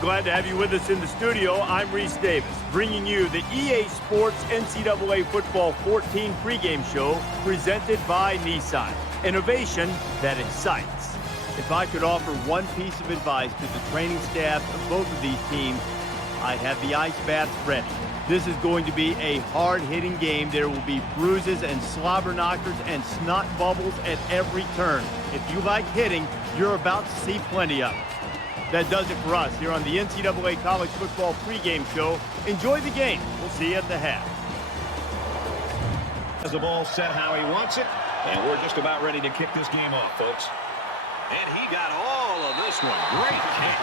Glad to have you with us in the studio. I'm Reese Davis, bringing you the EA Sports NCAA Football 14 pregame show presented by Nissan. Innovation that excites. If I could offer one piece of advice to the training staff of both of these teams, I'd have the ice baths ready. This is going to be a hard-hitting game. There will be bruises and slobber knockers and snot bubbles at every turn. If you like hitting, you're about to see plenty of it. That does it for us here on the NCAA College Football pregame show. Enjoy the game. We'll see you at the half. Has the ball set how he wants it, and we're just about ready to kick this game off, folks. And he got all of this one. Great kick.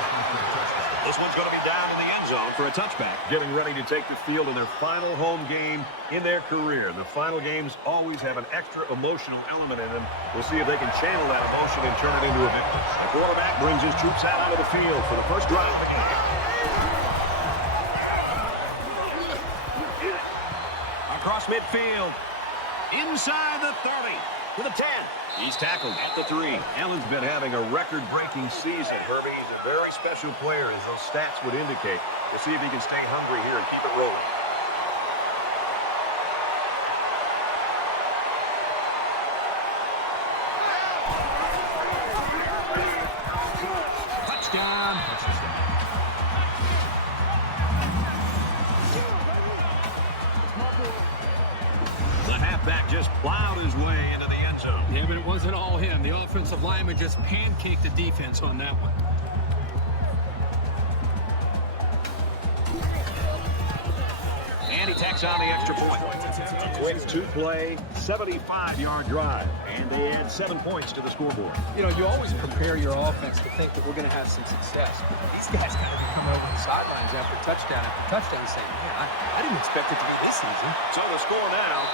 This one's going to be down in the end zone for a touchback. Getting ready to take the field in their final home game in their career. The final games always have an extra emotional element in them. We'll see if they can channel that emotion and turn it into a victory. The quarterback brings his troops out onto the field for the first drive of the game. Across midfield. Inside the 30. To the 10. He's tackled at the 3. Allen's been having a record-breaking season, Herbie. He's a very special player, as those stats would indicate. We'll see if he can stay hungry here and keep it rolling. Touchdown. The halfback just plowed his way into the end zone. Yeah, but it wasn't all him. The offensive lineman just pancaked the defense on that one. And he tacks on the extra point. A quick two-play, 75-yard drive. And they add 7 points to the scoreboard. You know, you always prepare your offense to think that we're going to have some success. These guys got to be coming over the sidelines after touchdown saying, man, I didn't expect it to be this season. So the score now,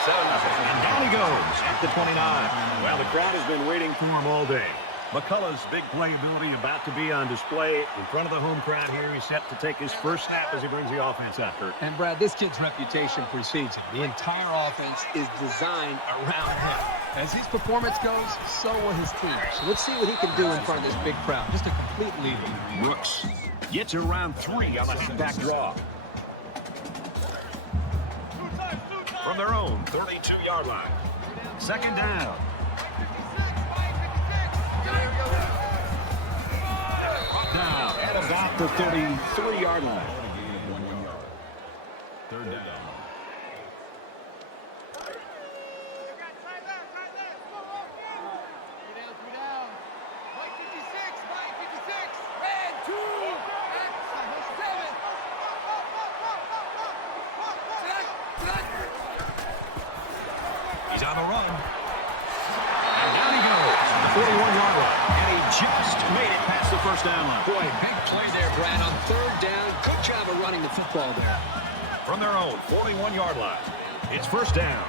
7-0. And down he goes at the 29. Well, the crowd has been waiting for him all day. McCullough's big playability about to be on display in front of the home crowd here. He's set to take his first snap as he brings the offense after. And, Brad, this kid's reputation precedes him. The entire offense is designed around him. As his performance goes, so will his team. So let's see what he can do in front of this big crowd. Just a complete leader. Brooks gets around 3 on the halfback draw. From their own 32-yard line. Second down. Now at about the 33-yard line. Third down. He's on the run. And down he goes. 41-yard line. And he just made it past the first down line. Boy, big play there, Brad. On third down, good job of running the football there. From their own 41-yard line, it's first down.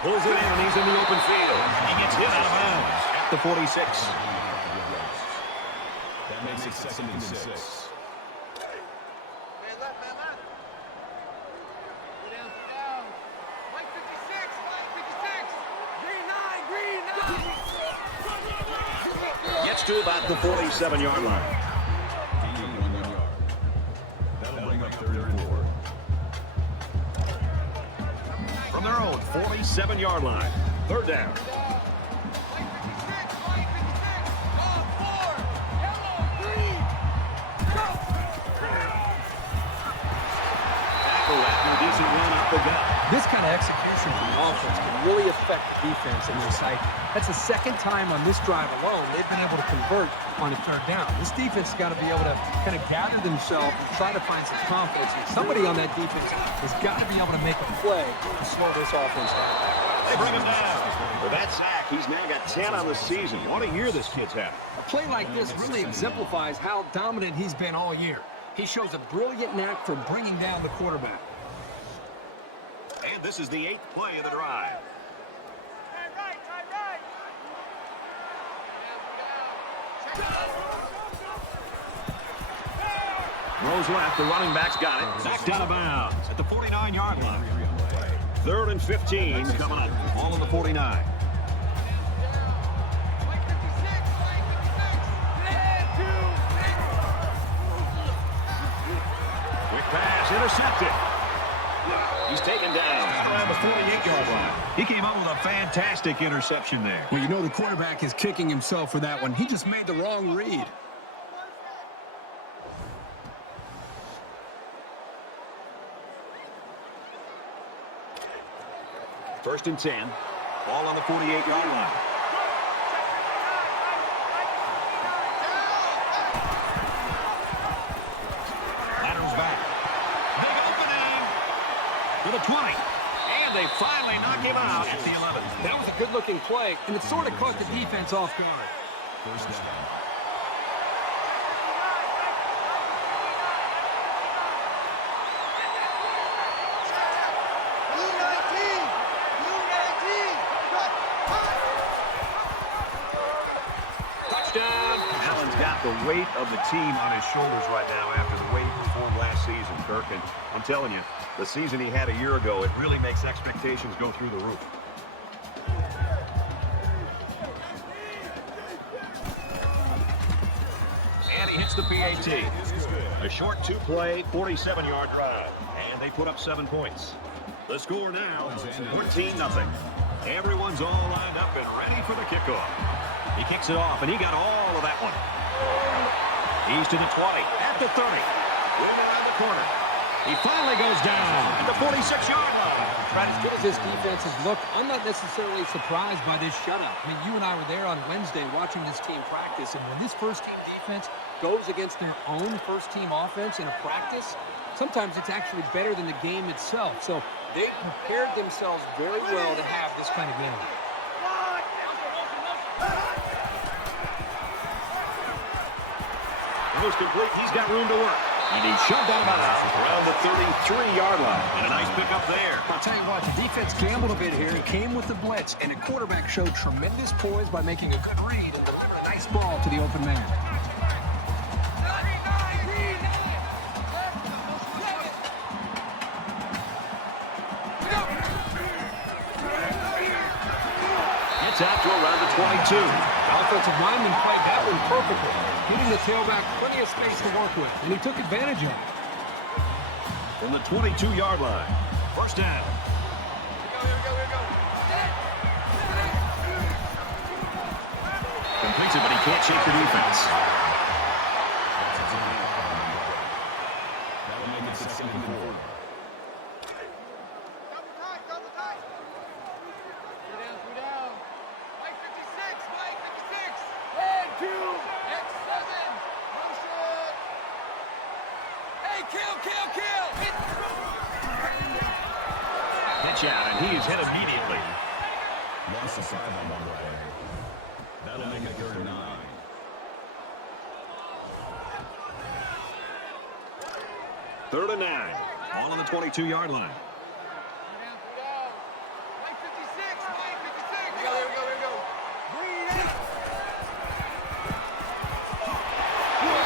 Pulls it in, and he's in the open field. He gets hit out of bounds at the 46. That makes it 2nd and 6. Gets to about the 47-yard line. That'll bring up 34. From their own 47-yard line, third down. Decent run up the gut. This kind of execution from the offense can really affect the defense in their psyche. That's the second time on this drive alone they've been able to convert on a third down. This defense has got to be able to kind of gather themselves and try to find some confidence. Somebody on that defense has got to be able to make a play to slow this offense down. They bring him down. With that sack, he's now got 10 on the season. What a year this kid's having. A play like this really exemplifies how dominant he's been all year. He shows a brilliant knack for bringing down the quarterback. And this is the 8th play of the drive. Throws left, the running back's got it. Backed out of bounds at the 49-yard line. 3rd and 15 coming up. Ball on the 49. Quick pass, intercepted. He's taken down around the 48-yard line. He came up with a fantastic interception there. Well, you know the quarterback is kicking himself for that one. He just made the wrong read. First and 10. Ball on the 48-yard line. Ladders back. Big opening to the 20. And they finally knock him out at the 11. That was a good-looking play, and it sort of caught the defense off guard. First down. Got the weight of the team on his shoulders right now after the way he performed last season, Kirk. And I'm telling you, the season he had a year ago, it really makes expectations go through the roof. And he hits the PAT. A short two-play, 47-yard drive. And they put up 7 points. The score now, 14-0. Everyone's all lined up and ready for the kickoff. He kicks it off, and he got all of that one. He's to the 20, at the 30. Moving around the corner. He finally goes down at the 46-yard line. As good as this defense has looked, I'm not necessarily surprised by this shutout. I mean, you and I were there on Wednesday watching this team practice, and when this first-team defense goes against their own first-team offense in a practice, sometimes it's actually better than the game itself. So they prepared themselves very well to have this kind of game. Almost complete. He's got room to work. And he's shoved out around the 33-yard line. And a nice pickup there. I'll tell you what, the defense gambled a bit here and came with the blitz, and the quarterback showed tremendous poise by making a good read and delivering a nice ball to the open man. Gets out to around the 22. The offensive lineman played that one perfectly, giving the tailback plenty of space to work with, and he took advantage of it. From the 22-yard line. First down. Completes it, but he can't shake the defense. That'll make it 2nd and 4. Pitch out, and he is hit immediately. Lost the 5 on one play. That'll make it 3rd and 9. Third and 9. Ball on the 22-yard line.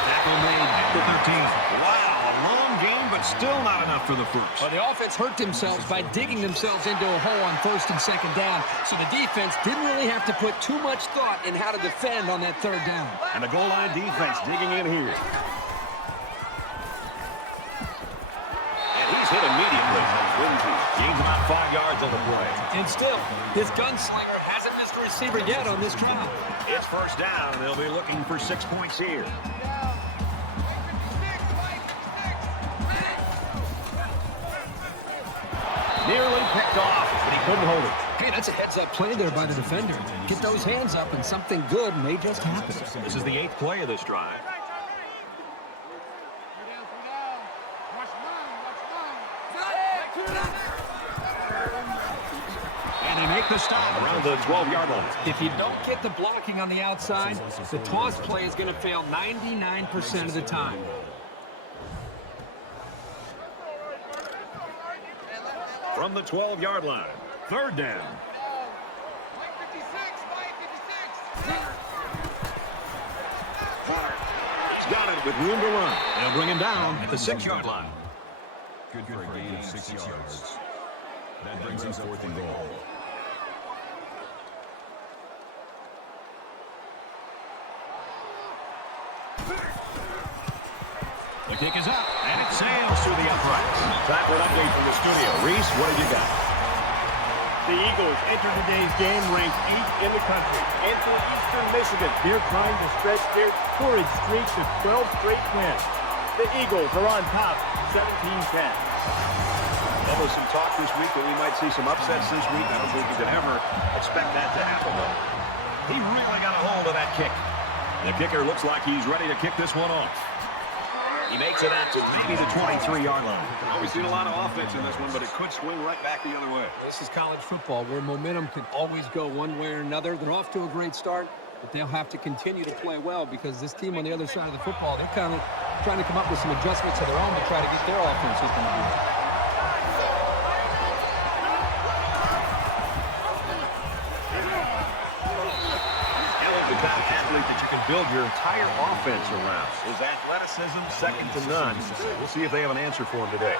Tackle made at the 13th. Wow, a long game, but still not enough for the Fruits. Well, the offense hurt themselves by digging themselves into a hole on 1st and 2nd down, so the defense didn't really have to put too much thought in how to defend on that 3rd down. And the goal line defense digging in here. And he's hit immediately. Gains about 5 yards on the play. And still, this gunslinger hasn't missed a receiver yet on this drive. It's first down, and they'll be looking for 6 points here. Nearly picked off, but he couldn't hold it. Hey, that's a heads-up play there by the defender. Get those hands up, and something good may just happen. This is the 8th play of this drive. And they make the stop around the 12-yard line. If you don't get the blocking on the outside, the toss play is going to fail 99% of the time. From the 12-yard line, 3rd down. He's got it with room to run. They'll bring him down at the 6-yard line. Good for a gain of 6 yards. That brings us 4th and goal. The kick is up, and it sails through the uprights. Time for an update from the studio. Reese, what have you got? The Eagles enter today's game ranked 8th in the country. Enter Eastern Michigan. They're trying to stretch their torrid streak to 12 straight wins. The Eagles are on top, 17-10. There was some talk this week that we might see some upsets this week. I don't think you could ever expect that to happen, though. He really got a hold of that kick. The kicker looks like he's ready to kick this one off. He makes it out to maybe the 23-yard line. We've seen a lot of offense in this one, but it could swing right back the other way. This is college football where momentum can always go one way or another. They're off to a great start, but they'll have to continue to play well because this team on the other side of the football, they're kind of trying to come up with some adjustments of their own to try to get their offense system to be. That you can build your entire offense around. His athleticism, second to none. We'll see if they have an answer for him today.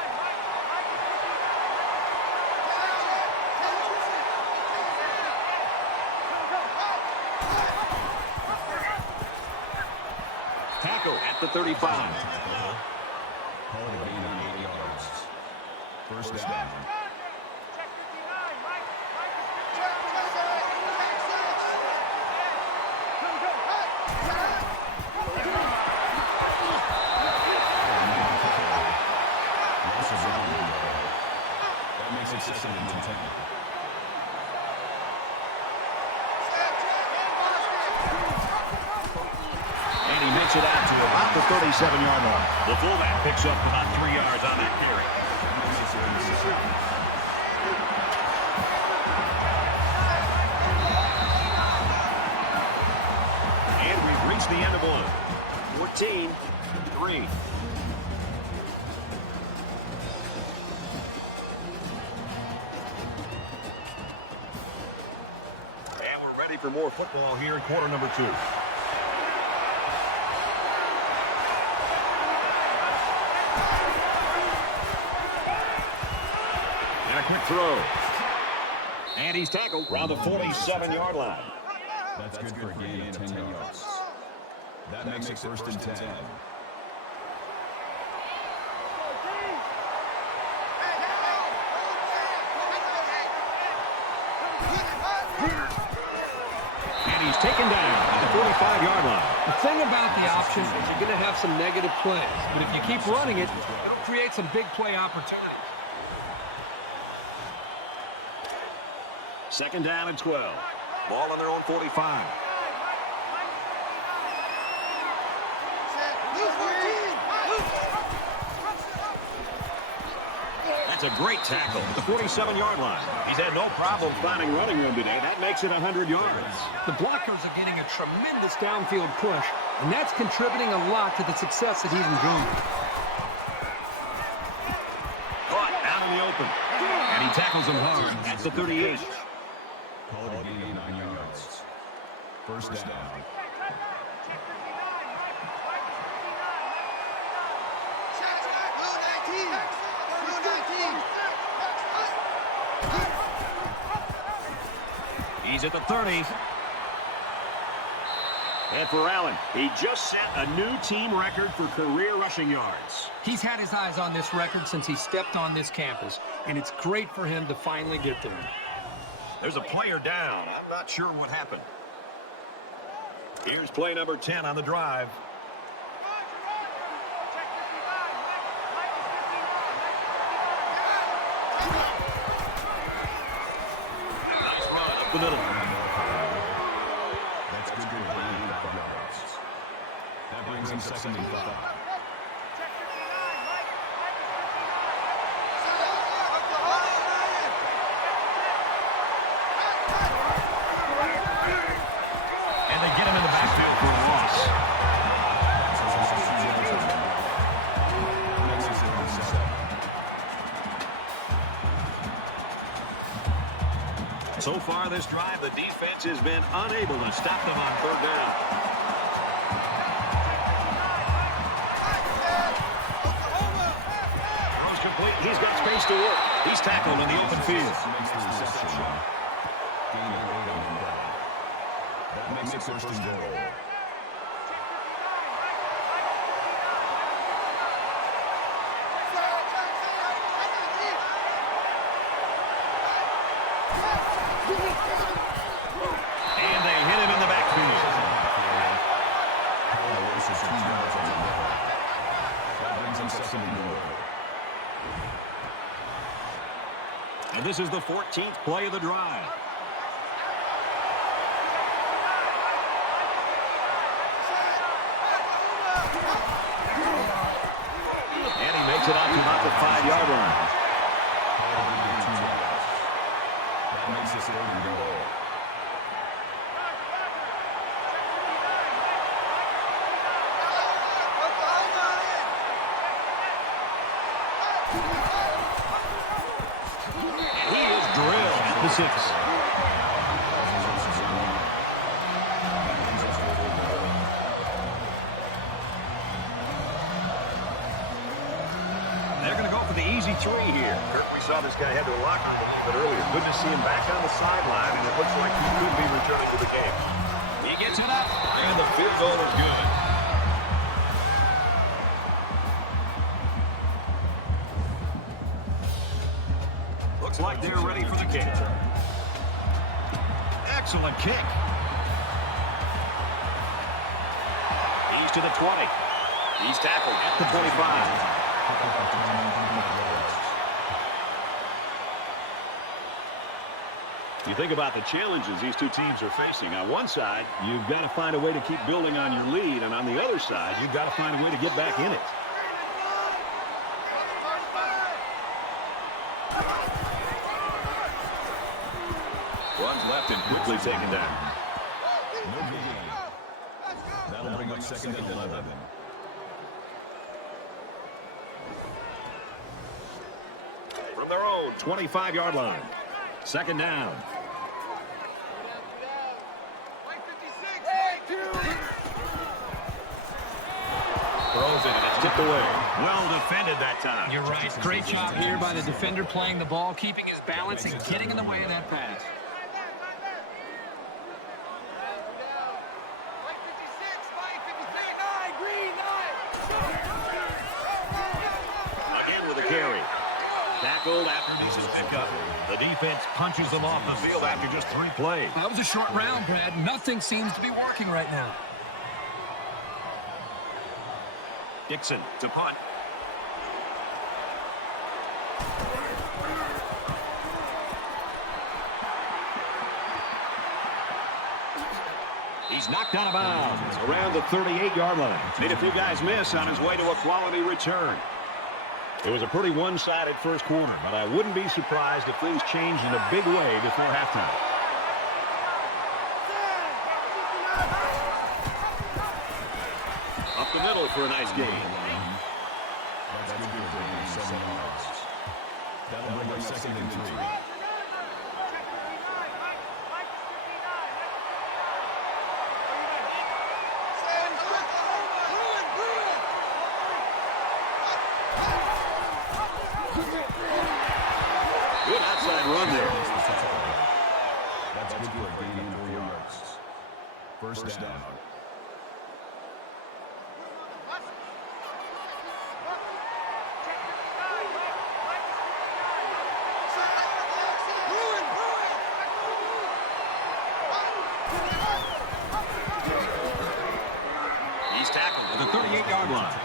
Tackle at the 35. Call to gain on 8 yards. First down. That makes it 2nd and 10. And he makes it out to about the 37-yard line. The fullback picks up about 3 yards on that carry. And we've reached the end of one. 14-3. And we're ready for more football here in quarter number 2. And a quick throw. And he's tackled around the 47-yard line. That's good for a gain of 10 yards. That makes it 1st and 10. And he's taken down at the 45-yard line. The thing about the option is you're going to have some negative plays, but if you keep running it, it'll create some big play opportunities. 2nd down and 12. Ball on their own 45. That's a great tackle at the 47-yard line. He's had no problem finding running room today. That makes it 100 yards. The blockers are getting a tremendous downfield push, and that's contributing a lot to the success that he's enjoying. Caught out in the open. And he tackles him hard at the 38. Call to gain of 9 yards. First down. He's at the 30. And for Allen, he just set a new team record for career rushing yards. He's had his eyes on this record since he stepped on this campus, and it's great for him to finally get there. There's a player down. I'm not sure what happened. Here's play number 10 on the drive. Nice run up the middle. That's good for a gain of 5 yards. That brings him 2nd and 5. And they get him in the backfield for a loss. So far this drive, the defense has been unable to stop them on 3rd down. Throws complete He's got space to work. He's tackled in the open field. Makes the reception. Gain of 8 on the play. That makes it first and goal. And they hit him in the backfield. That brings him second and goal. And this is the 14th play of the drive. And he makes it out to about the 5-yard line. That makes it third and goal. He is drilled at the 6. They're going to go for the easy 3 here. Kirk, we saw this guy head to the locker room a little bit earlier. Good to see him back on the sideline, and it looks like he could be returning to the game. He gets it up, and the field goal is good. Looks like they're ready for the kick. Excellent kick. He's to the 20. He's tackled at the 25. You think about the challenges these two teams are facing. On one side, you've got to find a way to keep building on your lead, and on the other side, you've got to find a way to get back in it. Runs left and quickly taken down. No gain. That'll bring up second and 11. From their own 25-yard line. Second down. Throws it, and it's tipped away. Well defended that time. You're right. Great job here by the defender playing the ball, keeping his balance, and getting in the way of that pass. Again with a carry. Tackled after decent pickup. The defense punches them off the field after just 3 plays. That was a short round, Brad. Nothing seems to be working right now. Dixon to punt. He's knocked out of bounds around the 38-yard line. Made a few guys miss on his way to a quality return. It was a pretty one-sided first quarter, but I wouldn't be surprised if things changed in a big way before halftime. Up the middle for a nice gain. That's good for gain 7 yards. That'll bring up second and 3. Good outside run there. That's good for a gain of 4 yards. First down. He's tackled at the 38-yard line.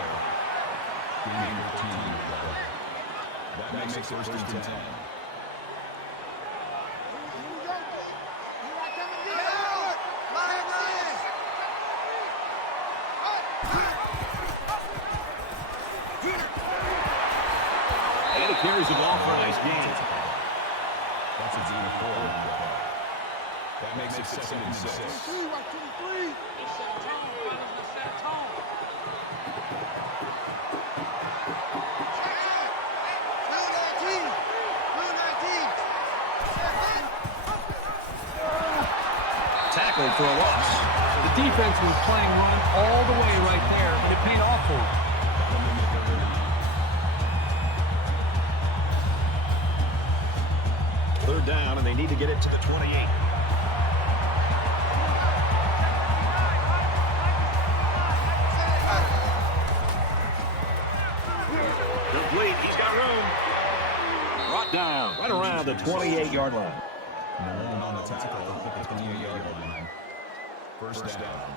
Gain of 13. That makes it first and 10. And he carries the ball for a nice gain. That's a gain of 4. That makes it second and 6. Tackled for a loss. The defense was playing run all the way right there, and it paid off for him. to the 28. Complete. He's got room. Brought down right around the 28-yard line. No one on the tackle at the 28-yard line. First down.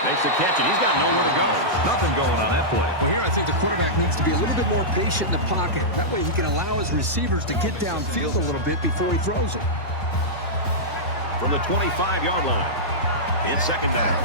Makes the catch, and he's got nowhere to go. Nothing going on that play. Well, here I think the quarterback needs to be a little bit more patient in the pocket. That way he can allow his receivers to get downfield a little bit before he throws it. From the 25-yard line, it's second down.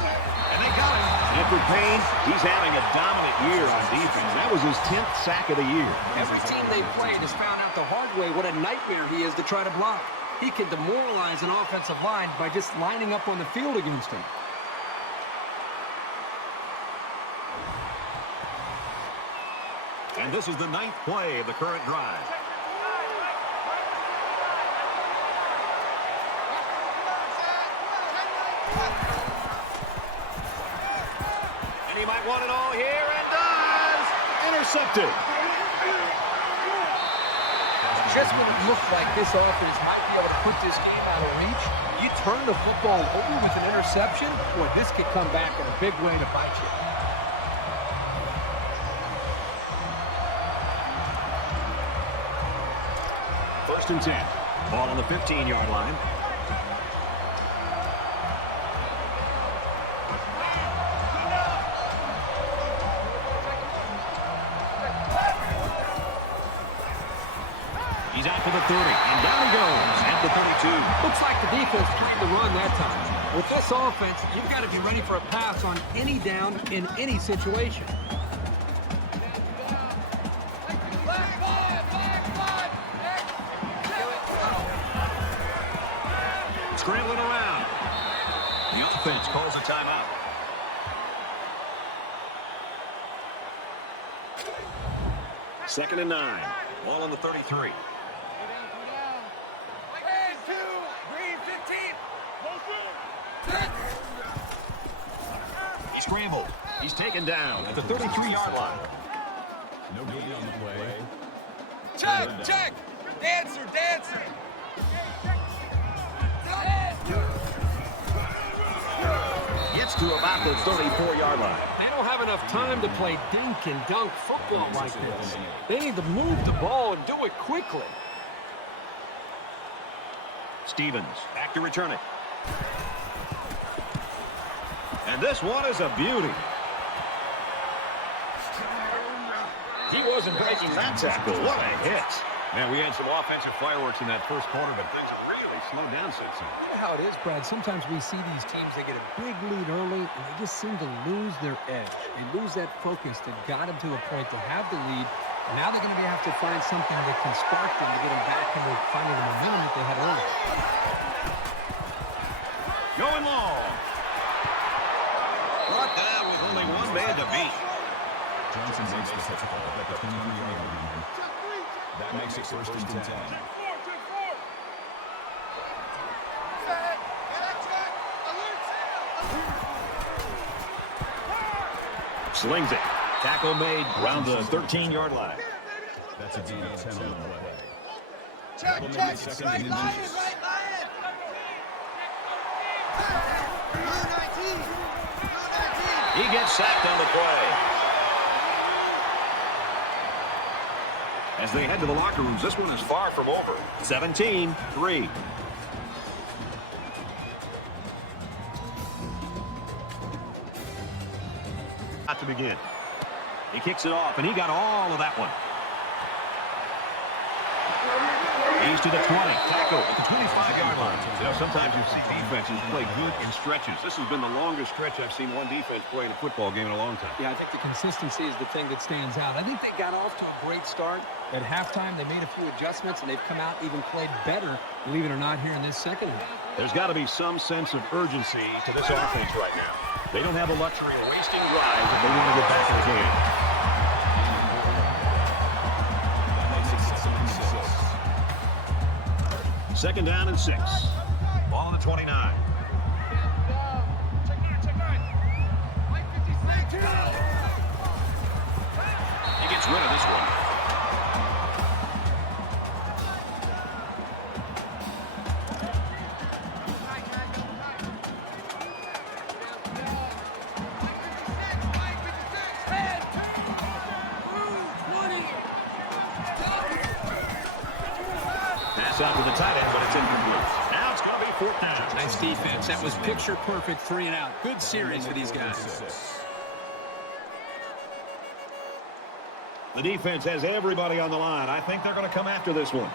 And they got him. And for Payne, he's having a dominant year on defense. That was his 10th sack of the year. Every team they played has found out the hard way what a nightmare he is to try to block. He can demoralize an offensive line by just lining up on the field against him. And this is the 9th play of the current drive. And he might want it all here, and does! Intercepted. Just when it looked like this offense might be able to put this game out of reach, you turn the football over with an interception, boy, this could come back in a big way to bite you. First and 10. Ball on the 15-yard line. He's out for the 30, and down he goes at the 32. Looks like the defense tried to run that time. With this offense, you've got to be ready for a pass on any down in any situation. Scrambling around. The offense calls a timeout. Second and 9. Ball on the 33. He scrambled. He's taken down at the 33-yard line. No gain on the play. Check! Dancer! Gets to about the 34-yard line. They don't have enough time to play dink and dunk football like this. They need to move the ball and do it quickly. Stevens back to return it. And this one is a beauty. He wasn't breaking that tackle. What a hit. Man, we had some offensive fireworks in that first quarter, but things have really slowed down since then. You know how it is, Brad. Sometimes we see these teams, they get a big lead early, and they just seem to lose their edge. They lose that focus that got them to a point to have the lead. And now they're going to have to find something that can spark them to get them back into finding the momentum that they had earlier. Going long. Brought down with only one man to beat. Johnson makes the touch ball at the 23-yard line. That makes it first and 10. Slings it. Tackle made around the 13-yard line. That's a gain of 10 on the play. Check! Right line! He gets sacked on the play. As they head to the locker rooms, this one is far from over. 17-3. Not to begin. He kicks it off, and he got all of that one. He's to the 20. Tackle at the 25-yard line. You know, sometimes you see defenses play good in stretches. This has been the longest stretch I've seen one defense play in a football game in a long time. Yeah, I think the consistency is the thing that stands out. I think they got off to a great start. At halftime, they made a few adjustments, and they've come out even played better, believe it or not, here in this second half. There's got to be some sense of urgency to this offense right now. They don't have the luxury of wasting drives if they want to get back in the game. Second down and 6. Ball on the 29. He gets rid of this one. Pass out to the tight end, but it's incomplete. Now it's going to be 4th down. Nice defense. That was picture perfect 3 and out. Good series for these guys. The defense has everybody on the line. I think they're going to come after this one.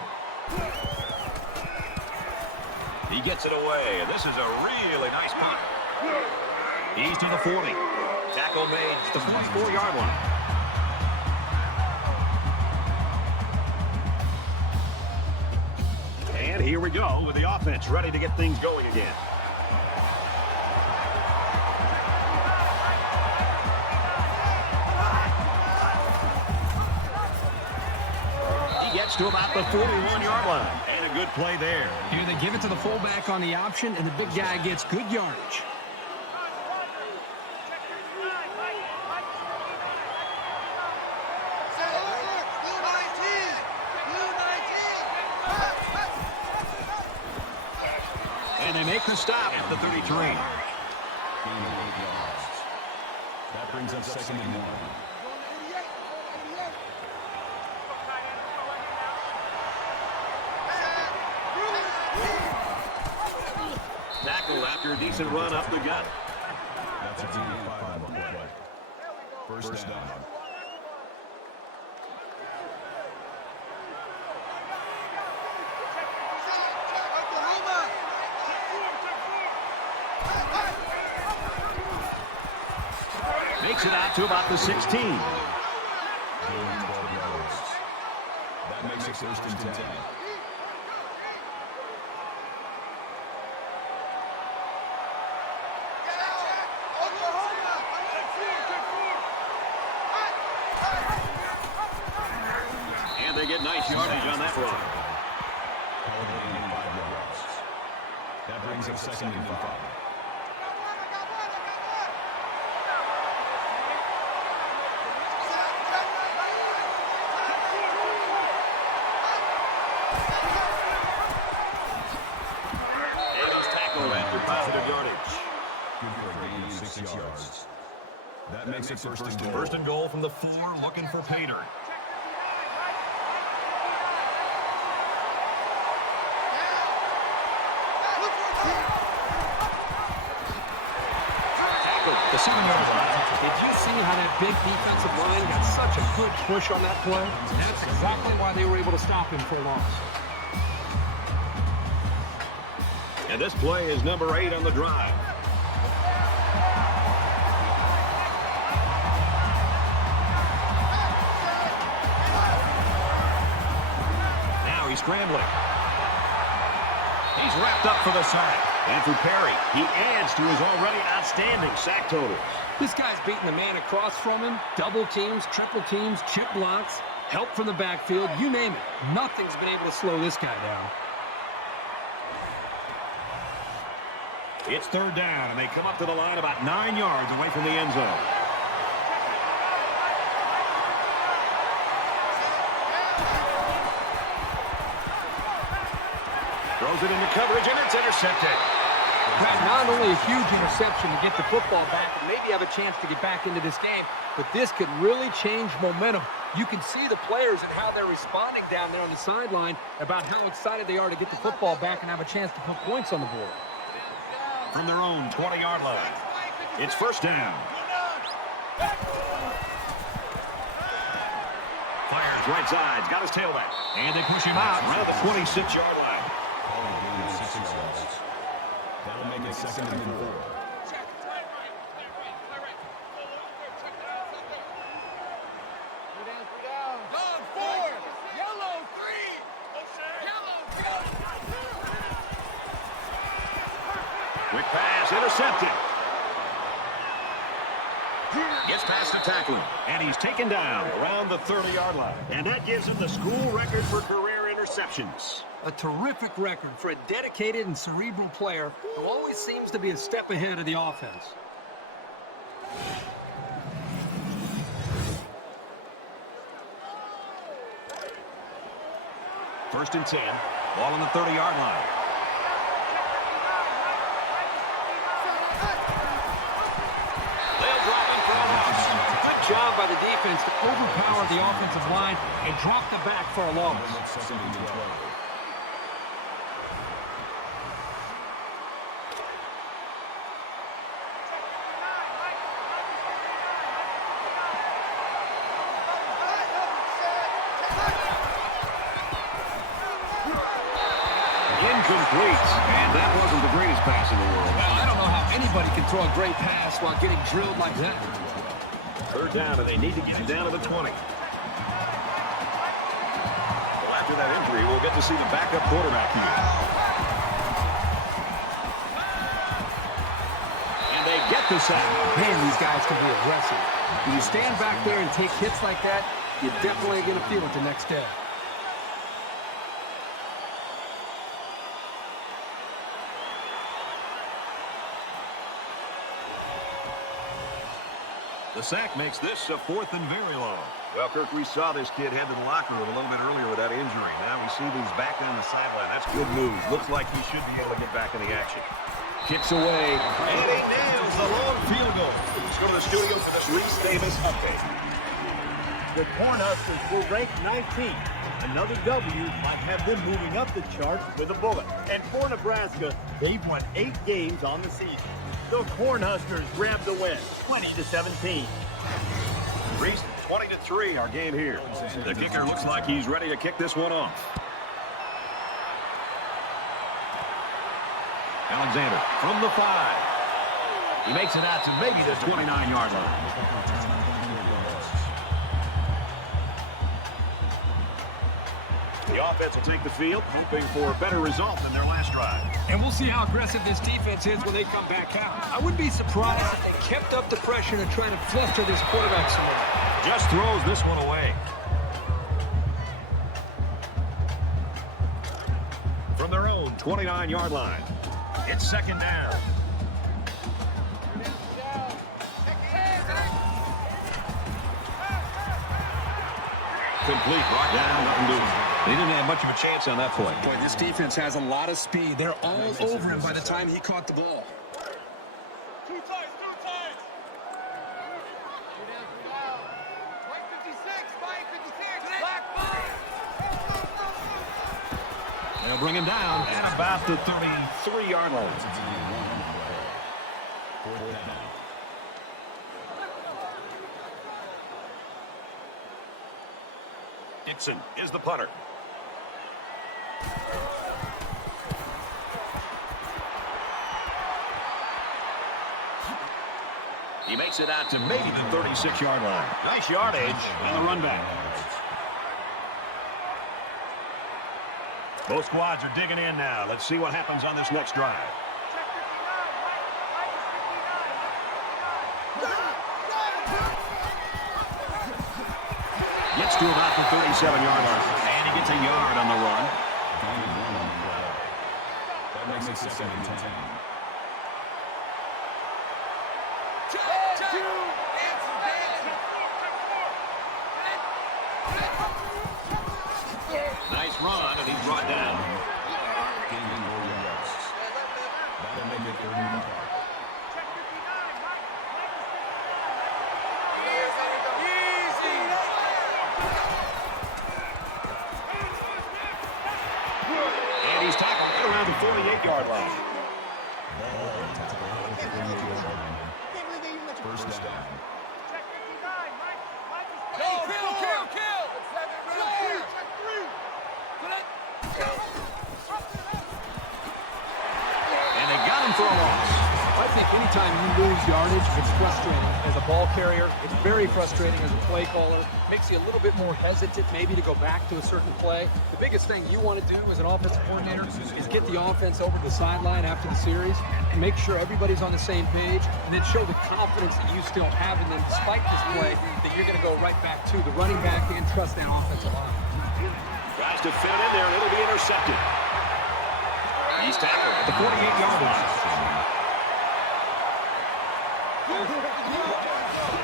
He gets it away, and this is a really nice punt. He's to the 40. Tackle made to the 4-yard line. And here we go with the offense ready to get things going again. He gets to about the 41-yard line. And a good play there. Here they give it to the fullback on the option, and the big guy gets good yardage. And they make the stop at the 33. Gain of 8 yards. That brings up 2nd and 1. Tackled after a decent run up the gut. That's a gain of 5 on the play. First down. Makes it out to about the 16. Gain of 12 yards. That makes it 1st and 10. And they get nice yardage on that run. Call it a gain of 5 yards. That brings up 2nd and 5. Positive yardage. Good for a gain of 6 yards. That makes it 1st and goal. 1st and goal from the 4, looking for Peter. The 7-yard line. Did you see how that big defensive line got such a good push on that play? That's exactly why they were able to stop him for a loss. And this play is number 8 on the drive. Now he's scrambling. He's wrapped up for the sack. And for Perry, he adds to his already outstanding sack totals. This guy's beating the man across from him. Double teams, triple teams, chip blocks, help from the backfield, you name it. Nothing's been able to slow this guy down. It's 3rd down, and they come up to the line about 9 yards away from the end zone. Throws it into coverage, and it's intercepted. Brad, not only a huge interception to get the football back and maybe have a chance to get back into this game, but this could really change momentum. You can see the players and how they're responding down there on the sideline about how excited they are to get the football back and have a chance to put points on the board. From their own 20-yard line. It's 1st down. Fires right side. Got his tailback. And they push him out around the 26-yard line. Call it a gain of 6 yards. That'll make it 2nd and 4. Dog 4. Yellow 3. Yellow 3. Quick pass, intercepted. Gets past the tackling, and he's taken down around the 30-yard line. And that gives him the school record for career interceptions. receptions. A terrific record for a dedicated and cerebral player who always seems to be a step ahead of the offense. First and 10. Ball on the 30-yard line. They'll drop in for a loss. Good job by the defense to overpower the offensive line and drop the back for a loss. Incomplete. And that wasn't the greatest pass in the world. Well, I don't know how anybody can throw a great pass while getting drilled like that. Third down, and they need to get it down to the 20. Well, after that injury, we'll get to see the backup quarterback here. And they get the sack. Man, these guys can be aggressive. When you stand back there and take hits like that, you're definitely going to feel it the next day. The sack makes this a 4th and very long. Well, Kirk, we saw this kid head to the locker room a little bit earlier with that injury. Now we see that he's back on the sideline. That's good news. Looks like he should be able to get back in the action. Kicks away, and he nails the long field goal. Let's go to the studio for this Reese Davis update. The Cornhuskers were ranked 19th. Another W might have them moving up the charts with a bullet. And for Nebraska, they've won 8 games on the season. The Cornhuskers grabbed the win, 20-17. Reese, 20-3, our game here. The kicker looks like he's ready to kick this one off. Alexander from the 5. He makes it out to maybe the 29-yard line. The offense will take the field, hoping for a better result than their last drive. And we'll see how aggressive this defense is when they come back out. I wouldn't be surprised if they kept up the pressure to try to fluster this quarterback some more. Just throws this one away. From their own 29-yard line. It's second down. Complete, brought down, nothing doing. They didn't have much of a chance on that play. Boy, this defense has a lot of speed. They're all over him by the time he caught the ball. Two times. White 56, Mike 56. Black ball. They'll bring him down at about the 33-yard line. Dixon is the punter. He makes it out to maybe the 36-yard line. Nice yardage on the run back. Both squads are digging in now. Let's see what happens on this next drive. Gets to about the 37-yard line. And he gets a yard on the run. That makes it 2nd and 10. Nice run, and he's brought down. Gaining 4 yards. That'll make it 3rd and 5. And he's tackled right around the 48-yard line. First down. And they got him for a loss. I think anytime you lose yardage, it's frustrating. As a ball carrier, it's very frustrating as a play caller. Makes you a little bit more hesitant maybe to go back to a certain play. The biggest thing you want to do as an offensive coordinator is get the offense over the sideline after the series and make sure everybody's on the same page and then show the confidence that you still have in them despite this play that you're going to go right back to the running back and trust that offensive line. Tries to fit it in there, and it'll be intercepted. He's tackled at the 48-yard line.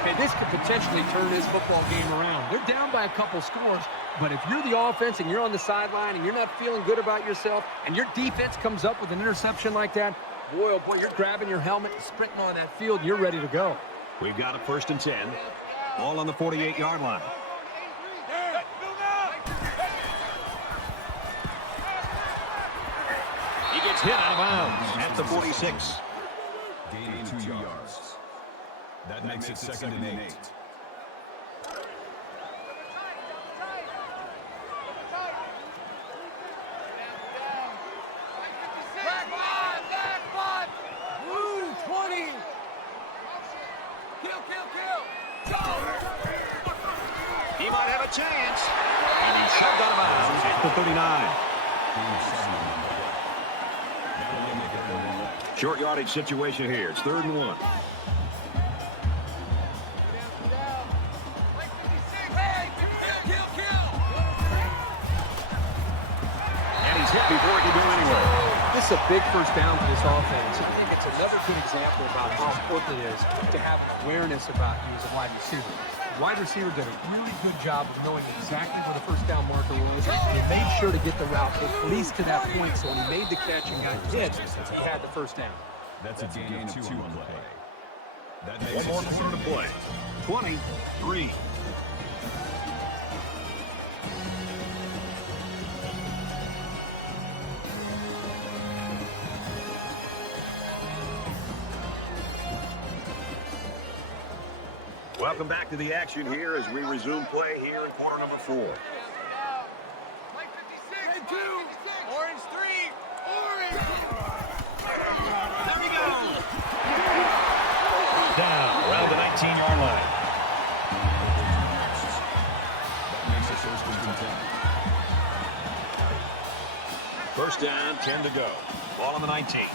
Hey, this could potentially turn this football game around. They're down by a couple scores, but if you're the offense and you're on the sideline and you're not feeling good about yourself and your defense comes up with an interception like that, boy, oh boy, you're grabbing your helmet and sprinting on that field, and you're ready to go. We've got a 1st and 10. All on the 48-yard line. He gets hit out of bounds at the 46. Gain of 2 yards. That makes it 2nd and 8. He might have a chance. And he's shoved out of bounds at the 39. Short yardage situation here. It's 3rd and 1. And he's hit before he can do anything. This is a big first down for this offense. I think it's another good example about how important it is to have awareness about you as a wide receiver. The wide receiver did a really good job of knowing exactly where the first down marker was, and he made sure to get the route at least to that point, so when he made the catch and got hit, he had the first down. That's a gain of 2 on the play. That makes One more quarter to play. 23. Welcome back to the action here as we resume play here in quarter number 4. Orange 3. Orange. There we go. Down around the 19-yard line. That makes it 1st and 10. First down, 10 to go. Ball on the 19.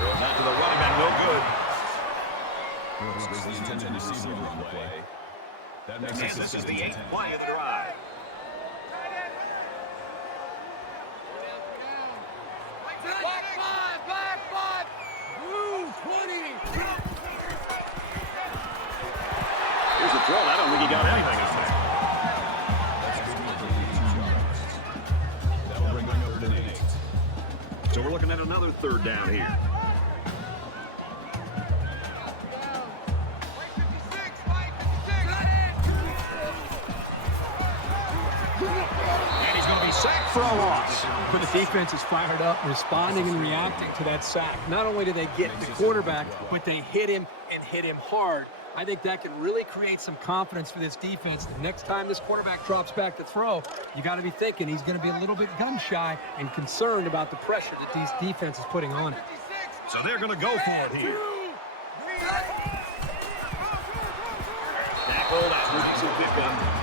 Throwing out to the running back, no good. Was the intended receiver on the play. That makes it And this is the 2nd and 8th 10. play of the drive. Back 5. Blue 20. Here's the throw. I don't think he got anything in there. That'll bring up 3rd and 8. So we're looking at another 3rd down here. And he's going to be sacked for a loss. But the defense is fired up, responding and reacting to that sack. Not only did they get the quarterback, but they hit him and hit him hard. I think that can really create some confidence for this defense. The next time this quarterback drops back to throw, you got to be thinking he's going to be a little bit gun-shy and concerned about the pressure that these defenses putting on him. So they're going to go for it here. Tackled out.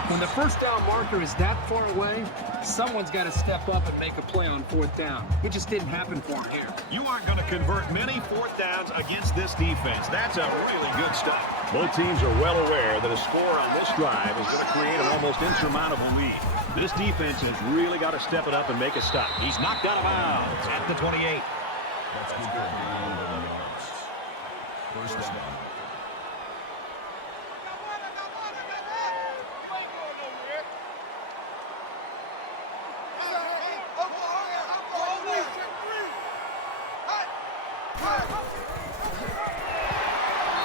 When the first down marker is that far away, someone's got to step up and make a play on 4th down. It just didn't happen for him here. You aren't going to convert many 4th downs against this defense. That's a really good stop. Both teams are well aware that a score on this drive is going to create an almost insurmountable lead. This defense has really got to step it up and make a stop. He's knocked out of bounds at the 28. That's good for a gain of 11 yards. First down.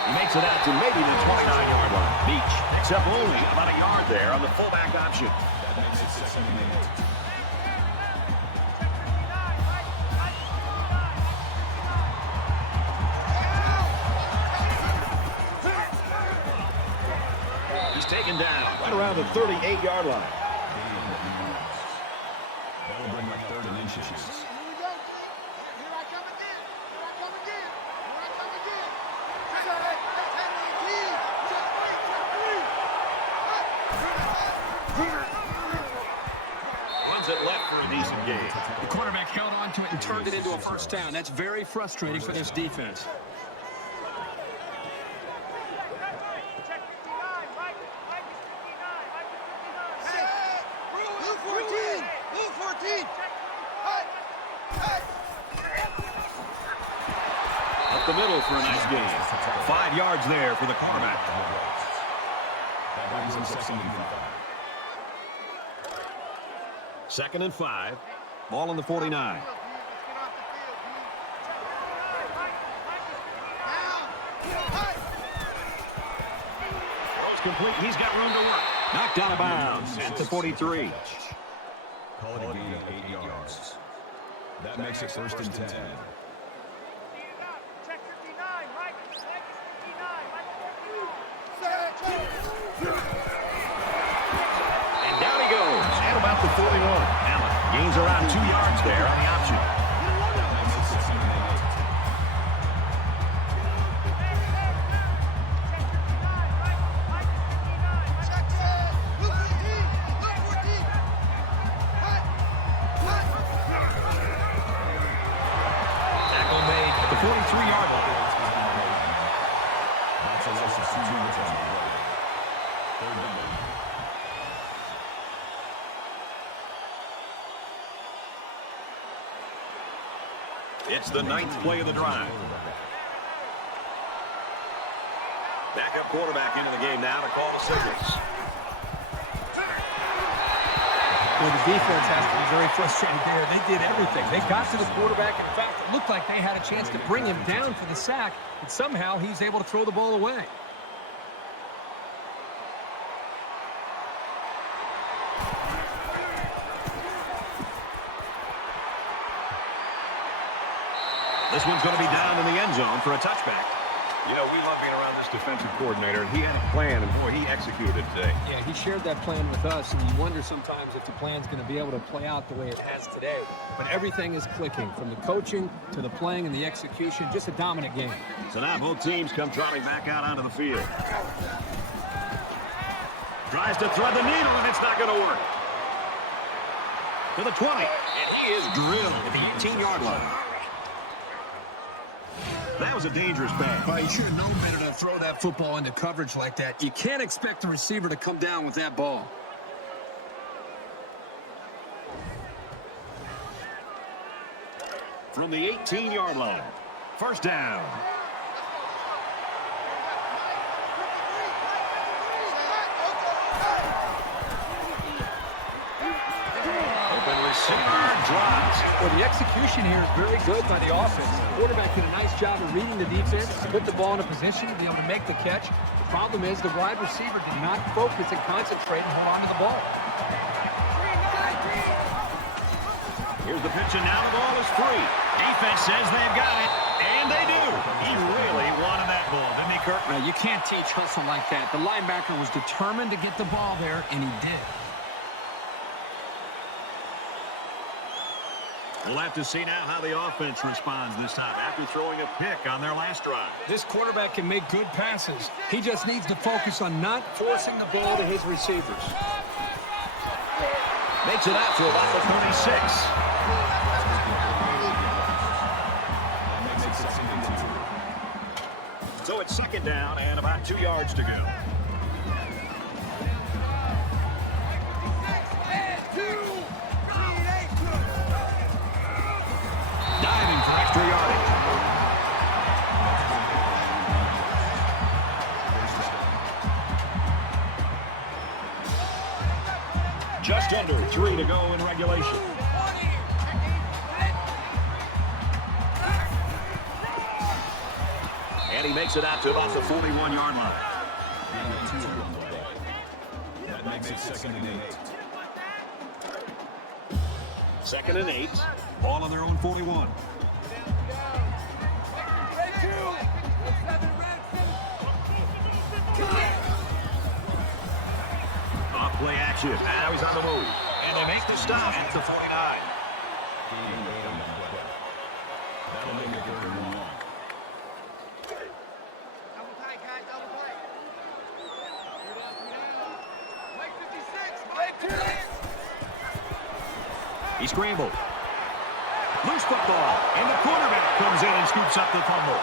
He makes it out to maybe the 29-yard line. Beach picks up only about a yard there on the fullback option. That makes it 2nd and 8. He's taken down right around the 38-yard line. That'll bring up 3rd and inches. Here I come again. Runs it left for a decent game. The quarterback held on to it and turned it into a first down. That's very frustrating for this defense. Blue 14! Blue 14! Up the middle for a nice gain. 5 yards there for the quarterback. That brings him 2nd and 5. 2nd and 5. Ball on the 49. Throws complete. He's got room to work. Knocked out of bounds at the 43. Call it a gain of 8 yards. That makes it 1st and 10. And down he goes at about the 41. Allen gains around 2 yards there on the option. That makes it 16 and 8. Tackle made at the 43-yard line. That's a loss of 2 yards on the play. 3rd down. It's the 9th play of the drive. Backup quarterback into the game now to call the signals. Well, the defense has to be very frustrated there. They did everything. They got to the quarterback. In fact, it looked like they had a chance to bring him down for the sack, and somehow he's able to throw the ball away. This one's going to be down in the end zone for a touchback. You know, we love being around this defensive coordinator, and he had a plan, and boy, he executed it today. Yeah, he shared that plan with us, and you wonder sometimes if the plan's going to be able to play out the way it has today. But everything is clicking, from the coaching to the playing and the execution, just a dominant game. So now both teams come trotting back out onto the field. Tries to thread the needle, and it's not going to work. To the 20, and he is drilled at the 18-yard line. That was a dangerous pass. Well, you should have known better to throw that football into coverage like that. You can't expect the receiver to come down with that ball. From the 18-yard line. First down. Open receiver drops. Well, the execution here is very good by the offense. The quarterback did a nice job of reading the defense, put the ball in a position to be able to make the catch. The problem is the wide receiver did not focus and concentrate and hold on to the ball. Here's the pitch, and now the ball is free. Defense says they've got it, and they do. He really wanted that ball, didn't he, Kirk? Now, you can't teach hustle like that. The linebacker was determined to get the ball there, and he did. We'll have to see now how the offense responds this time after throwing a pick on their last drive. This quarterback can make good passes. He just needs to focus on not forcing the ball to his receivers. Makes it out to about the 36. So it's 2nd down and about 2 yards to go. Diving for extra yardage. Just under 3 to go in regulation. And he makes it out to about the 41-yard line. That makes it 2nd and 8. 2nd and 8. Ball on their own 41. Off play action. Now he's on the move. And they make the stop at the 49. That'll make it 3rd and 1. Double tight, guys, double tight. Wait 56, wait 2 minutes. He scramble. Loose football, and the quarterback comes in and scoops up the fumble.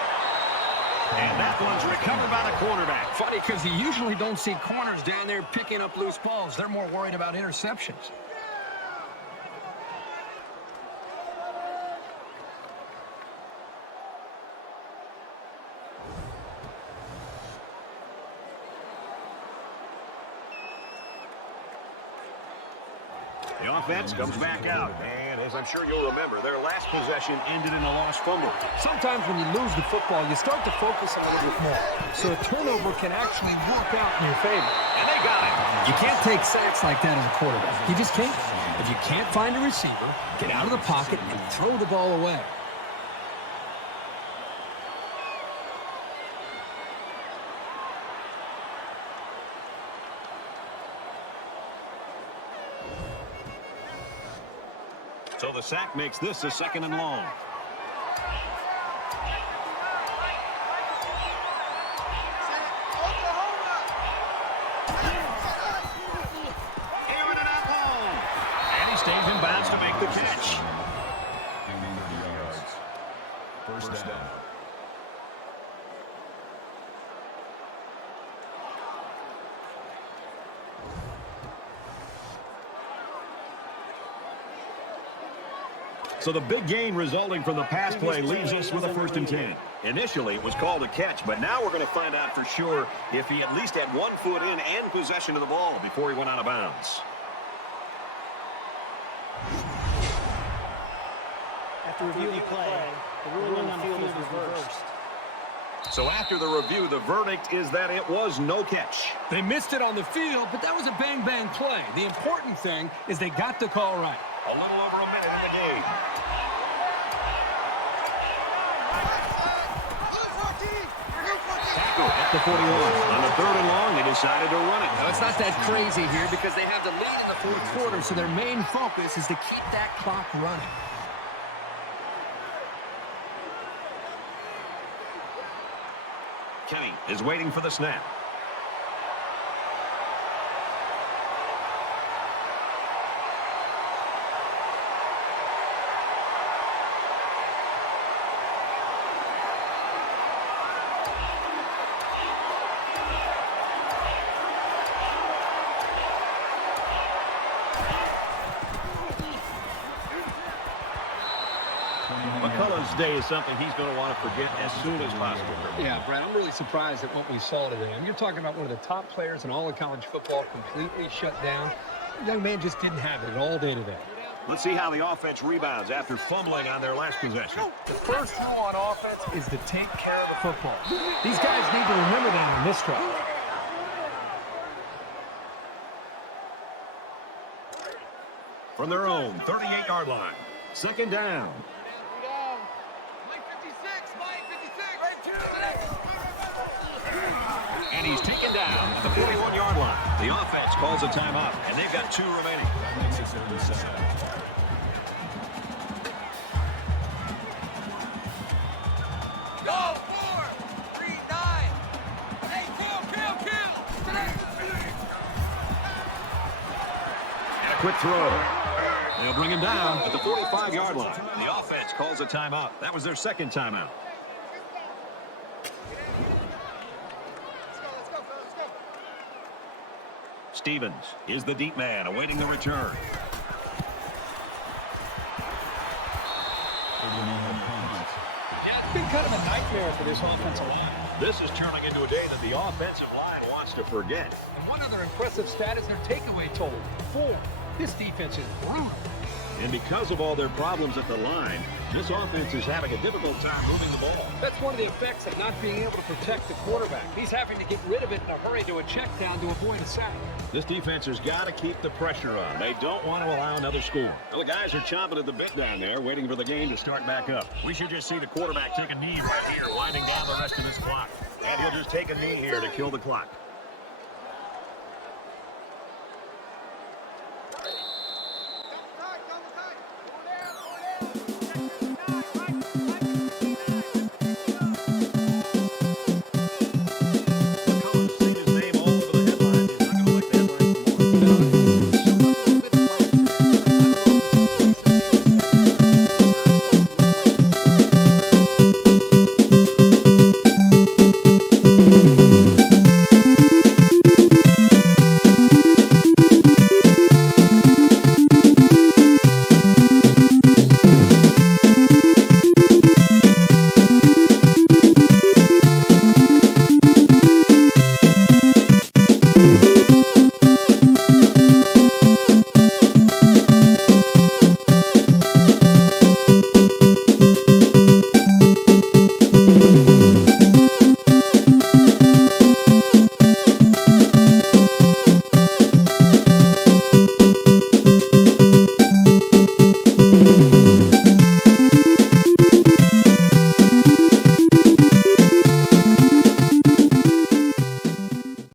And that one's recovered by the quarterback. Funny, because you usually don't see corners down there picking up loose balls. They're more worried about interceptions. The offense comes back out. And as I'm sure you'll remember, their last possession ended in a lost fumble. Sometimes when you lose the football, you start to focus a little bit more. So a turnover can actually work out in your favor. And they got it. You can't take sacks like that as a quarterback. You just can't. If you can't find a receiver, get out of the pocket and throw the ball away. So the sack makes this a 2nd and long. Airing it out long. And he stays in bounds to make the catch. First down. So the big gain resulting from the pass play leaves us with a 1st and 10. Initially, it was called a catch, but now we're going to find out for sure if he at least had 1 foot in and possession of the ball before he went out of bounds. After reviewing the play, the ruling on the field is reversed. So after the review, the verdict is that it was no catch. They missed it on the field, but that was a bang-bang play. The important thing is they got the call right. A little over a minute in the game. Tackle at the 41. On the 3rd and long, they decided to run it. No, it's not that crazy here because they have the lead in the 4th quarter, so their main focus is to keep that clock running. Kenny is waiting for the snap. McCullough's day is something he's going to want to forget as soon as possible. Yeah, Brad, I'm really surprised at what we saw today. You're talking about one of the top players in all of college football completely shut down. The young man just didn't have it all day today. Let's see how the offense rebounds after fumbling on their last possession. The first rule on offense is to take care of the football. These guys need to remember that on this drive. From their own 38-yard line. 2nd down. And he's taken down at the 41-yard line. The offense calls a timeout, and they've got 2 remaining. That makes it 3rd and 7. Go, 4, 3, 9. Hey, kill. And a quick throw. They'll bring him down at the 45-yard line. The offense calls a timeout. That was their 2nd timeout. Stevens is the deep man awaiting the return. Yeah, it's been kind of a nightmare for this offensive line. This is turning into a day that the offensive line wants to forget. And one other impressive stat is their takeaway total, 4. This defense is brutal. And because of all their problems at the line, this offense is having a difficult time moving the ball. That's one of the effects of not being able to protect the quarterback. He's having to get rid of it in a hurry to a check down to avoid a sack. This defense has got to keep the pressure on. They don't want to allow another score. Well, the guys are chomping at the bit down there, waiting for the game to start back up. We should just see the quarterback take a knee right here, winding down the rest of his clock. And he'll just take a knee here to kill the clock.